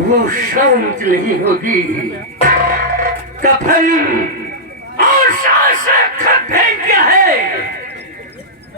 वो शांत नहीं होगी। कफन और सांस भेज दिया है।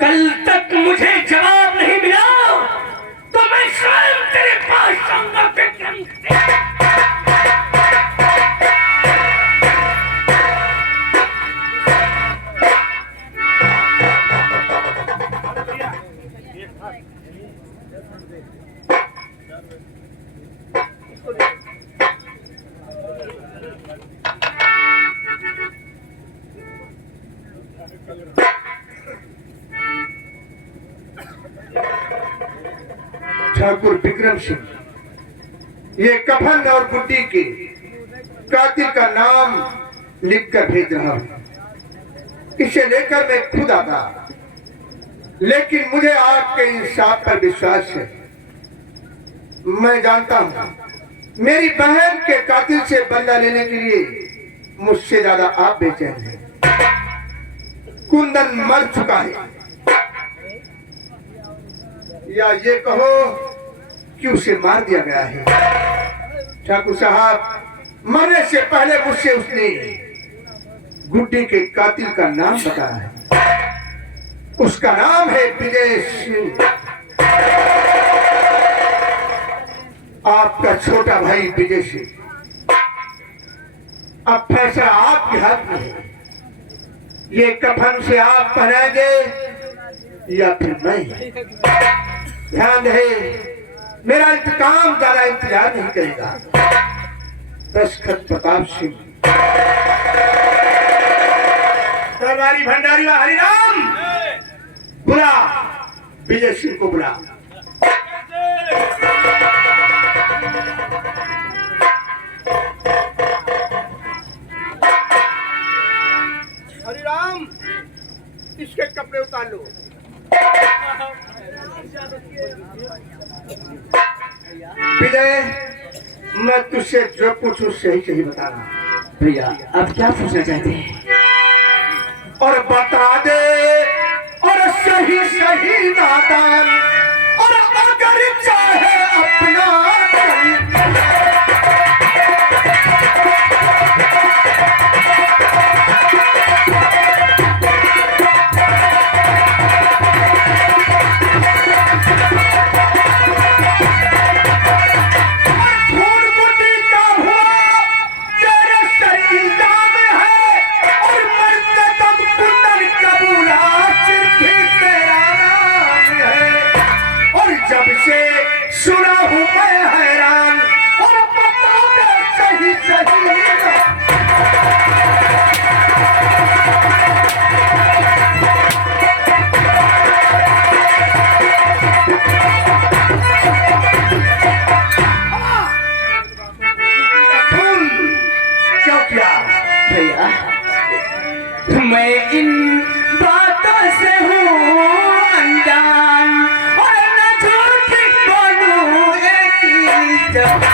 कल तक मुझे जवाब नहीं मिला तो मैं स्वयं तेरे पास आऊंगा विक्रम। ठाकुर विक्रम सिंह, ये कफन और गुड्डी के कातिल का नाम लिखकर भेज रहा हूं। इसे लेकर मैं खुद आता, लेकिन मुझे आपके इंसाफ पर विश्वास है। मैं जानता हूं मेरी बहन के कातिल से बदला लेने के लिए मुझसे ज्यादा आप बेचैन हैं। कुंदन मर चुका है, या ये कहो कि उसे मार दिया गया है। ठाकुर साहब, मरने से पहले मुझसे उसने गुड्डी के कातिल का नाम बताया है। उसका नाम है विजय सिंह। आपका छोटा भाई विजय सिंह। अब फैसला आपके हाथ में है। ये कफन से आप पहनाएंगे या फिर मैं? ध्यान रहे, मेरा इंतकाम ज्यादा इंतजार नहीं करेगा। दशखत प्रताप सिंह। सरदारी भंडारी व हरिराम, बुला विजय सिंह को बुला। हरिराम, इसके कपड़े उतार लो। विजय, मैं तुझसे जो पूछूं सही सही बताना। भैया, आप क्या पूछना चाहते हैं? और बता दे, और सही सही नादान, और अगर चाहे अपना सुना हूं मैं हैरान, और बता दे सही सही। क्या किया भैया, मैं इन बातों से हूँ अनजान, और न झूठ बोलूं एक ही जब।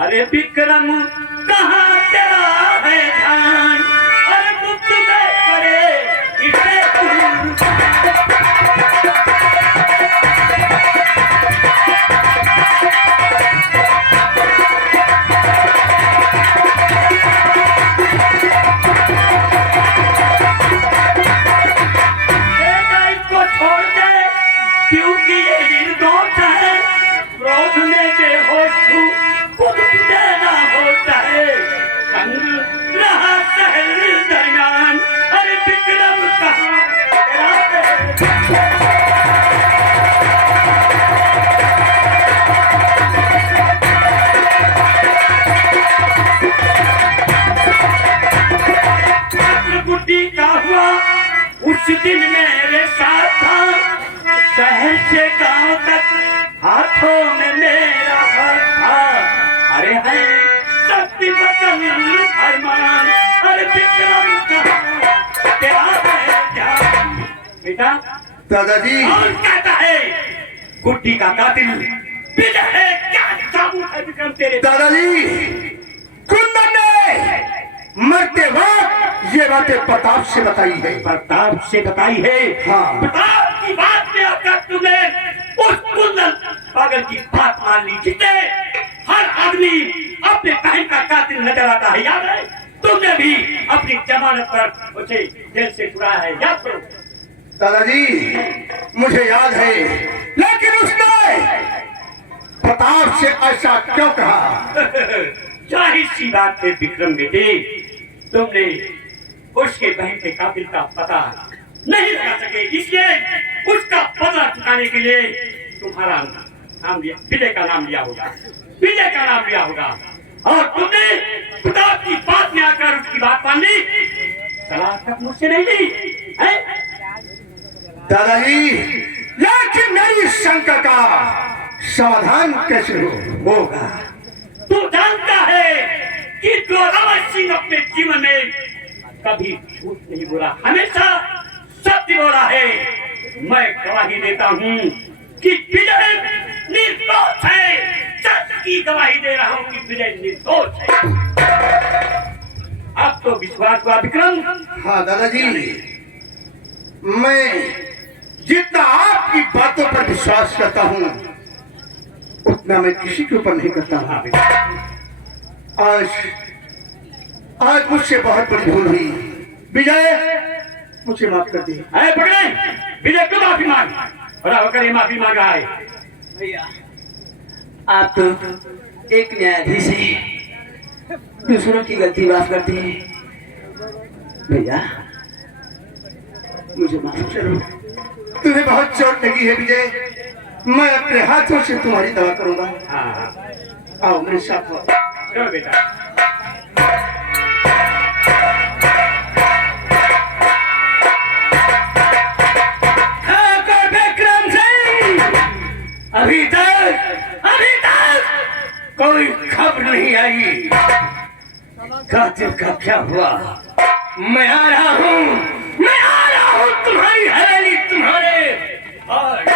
अरे विक्रम, कहाँ तेरा है ध्यान? अरे मुक्त करे इसे क्योंकि ये निर्दोष है, क्रोध में बेहोश हूँ, खुद देना होता है। संग रहा शहर दरमियान, अरे विक्रम कहाँ गुड्डी का हुआ उस दिन मेरे साथ था, शहर से गांव तक हाथों में मेरा हाथ था। अरे है शक्ति बचन फरमान, अरे विक्रम कहाँ तेरा है क्या बेटा? दादाजी कौन कहता है गुड्डी का कातिल विजय है? क्या सबूत है विक्रम तेरे? दादाजी कुंदन ने मरते वक्त ये बातें प्रताप से बताई है। प्रताप से बताई है? हाँ। प्रताप की बात में आकर तुमने उस कुंदन पागल की बात मान ली जिससे हर आदमी अपने बहन का कातिल नजर आता है। याद है? तुमने भी अपनी जमानत पर उसे जेल से छुड़ाया है, याद करो। दादाजी मुझे याद है, लेकिन उसने प्रताप से ऐसा क्यों कहा? जाहिर सी बात है विक्रम बेटे, तुमने उसके बहन के कातिल का पता नहीं लगा सके, इसलिए उसका बदला चुकाने के लिए तुम्हारा नाम लिया, विजय का नाम लिया होगा, विजय का नाम लिया होगा। और तुमने प्रताप की बात में आकर उसकी बात मान ली, सलाह तक मुझसे नहीं ली है? दादाजी लेकिन मेरी शंका का समाधान कैसे होगा? तू जानता है कि जोरावर सिंह अपने जीवन में कभी झूठ नहीं बोला, हमेशा सत्य बोला है। मैं गवाही देता हूँ कि विजय निर्दोष है, सत्य की गवाही दे रहा हूँ कि विजय निर्दोष है। अब तो विश्वास हुआ विक्रम? हाँ दादाजी, मैं जितना आपकी बातों पर विश्वास करता हूँ उतना मैं किसी के ऊपर नहीं करता हूँ। आज मुझसे बहुत बड़ी भूल हुई। विजय मुझे माफ कर दी। अरे पकड़े, विजय क्यों माफी मांग? बड़ा होकर ये माफी मांग रहा है। भैया आप तो एक न्यायाधीश हैं, दूसरों की गलती माफ करते हैं। भैया मुझे माफ करो। तुम्हें बहुत चोट लगी है विजय, मैं अपने हाथों से तुम्हारी दवा करूंगा। हाँ आओ मेरे साथ आओ। चलो बेटा। अभी तक कोई खबर नहीं आई कातिल का क्या हुआ। मैं आ रहा हूँ तुम्हारी हवेली, तुम्हारे और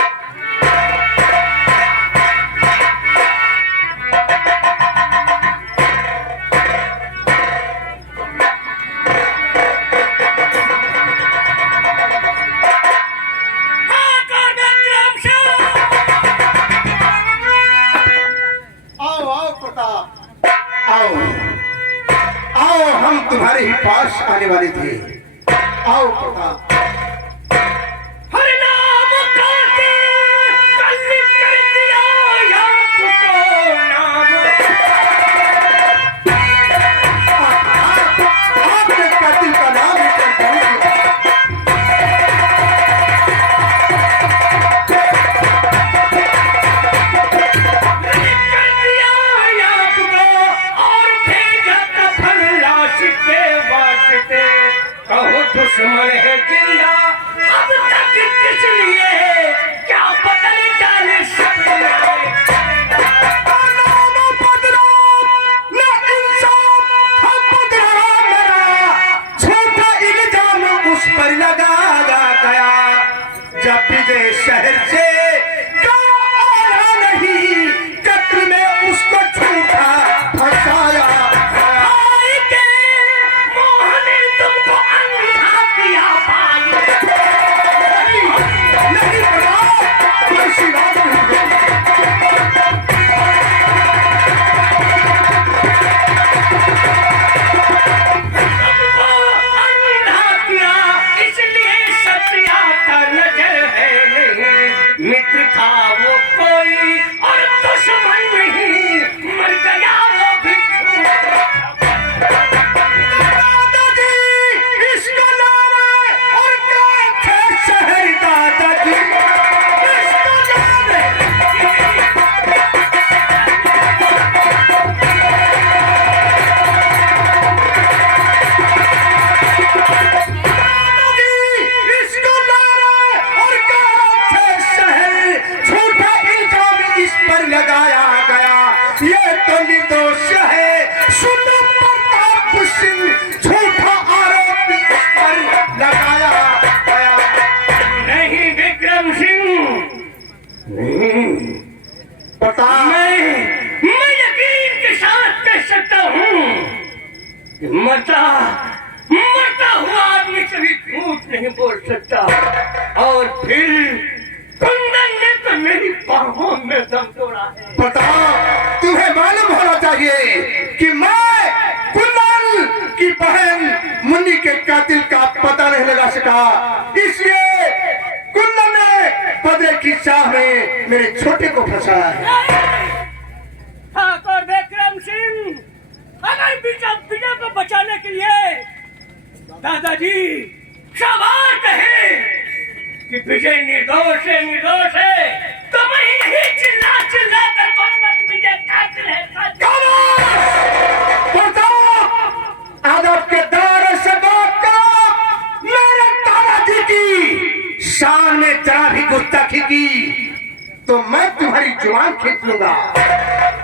आओ हम तुम्हारे ही पास आने वाले थे। आओ प्रताप। मित्र था वो कोई और दुश्मन नहीं, मर गया वो भिक्षु। दादाजी इसका नाम है और क्या थे शहर दादाजी, इसका नाम है। लगाया गया ये तो निर्दोष है, सुनो प्रताप सिंह झूठा आरोपी इस पर लगाया गया। नहीं विक्रम सिंह, नहीं प्रताप, मैं यकीन के साथ कह सकता हूँ कि मरता हुआ आदमी कभी झूठ नहीं बोल सकता। और फिर कुंदन ने तो मेरी बाहों में दम तोड़ा है। प्रताप तुम्हें मालूम होना चाहिए कि मैं कुंदन की बहन मुन्नी के कातिल का पता नहीं लगा सका, इसलिए कुंदन ने बदले की चाह में मेरे छोटे को फंसाया है। ठाकुर विक्रम सिंह, अगर विजय को बचाने के लिए दादाजी सवार कहे कि विजय निर्दोष है, तो मैं यही चिल्ला कर कहूंगा कि विजय कातिल है। अदब के दायरे से बात करो। मेरे दादाजी की शान में जरा भी गुस्ताखी की तो मैं तुम्हारी जुबान खींच लूंगा।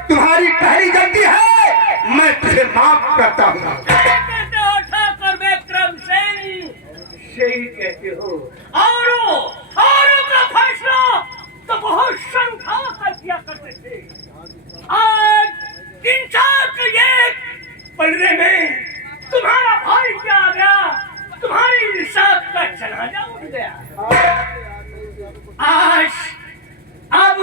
तुम्हारी पहली गलती है, मैं तुझे माफ करता हूँ। ठाकुर विक्रम सिंह, सही कहते हो। औरों का फैसला तो बहुत समझा कर दिया करते थे। आज इंसाफ के ये पलड़े में तुम्हारा भाई क्या आ गया, तुम्हारी इंसाफ का जनाजा उठ गया। आज अब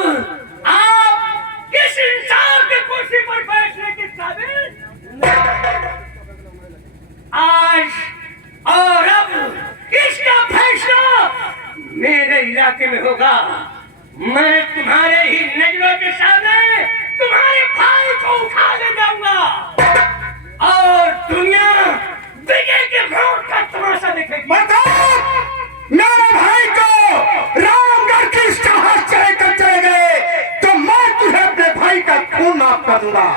आप इस इंसाफ की कुर्सी पर बैठने के काबिल आज और अब इसका फैसला मेरे इलाके में होगा। मैं तुम्हारे ही नजरों के सामने तुम्हारे भाई को उठा ले जाऊंगा और दुनिया विजय के मौत का तमाशा देखेगी। मेरे भाई को रामगढ़ की साहस चले कर चले गए तो मैं तुझे अपने भाई का खून माफ कर दूंगा।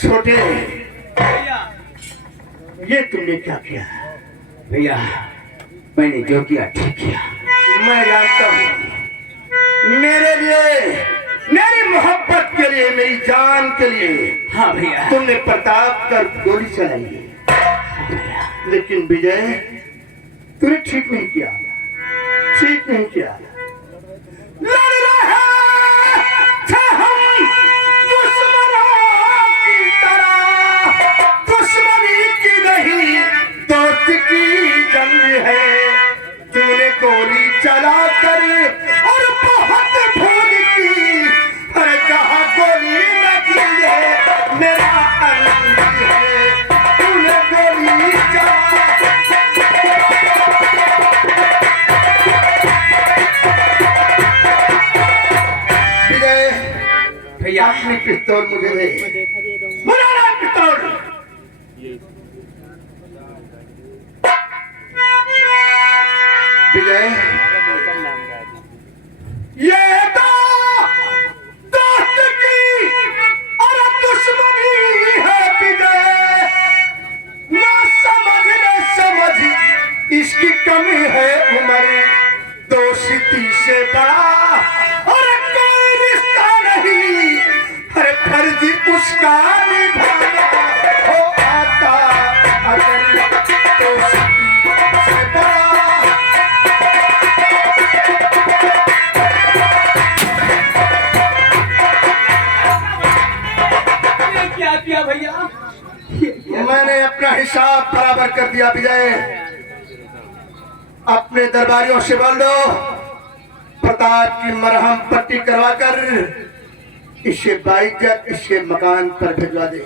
छोटे ये तुमने क्या किया? भैया मैंने जो किया ठीक किया। मैं जानता हूँ मेरे लिए, मेरी मोहब्बत के लिए, मेरी जान के लिए हाँ भैया तुमने प्रताप कर गोली चलाई है। लेकिन विजय तूने ठीक नहीं किया, ठीक नहीं किया। लड़ रहे थे हम दुश्मनों की तरह, दुश्मनी की नहीं दोस्त की जंग है। तूने गोली चला कर और बहुत भूल की, पर कहा गोली लगी है मेरा आनंद है। तूने गोली चला भैया अपनी पिस्तौल मुझे दे, मुझे पिस्तौल। विजय ये तो दोस्त की का निभाना हो आता अगर तो सती से बड़ा। ये क्या किया भैया? मैंने अपना हिसाब बराबर कर दिया विजय। अपने दरबारियों से बोल दो प्रताप की मरहम पट्टी करवाकर इसे बाइज्जत इसके मकान पर भिजवा दे।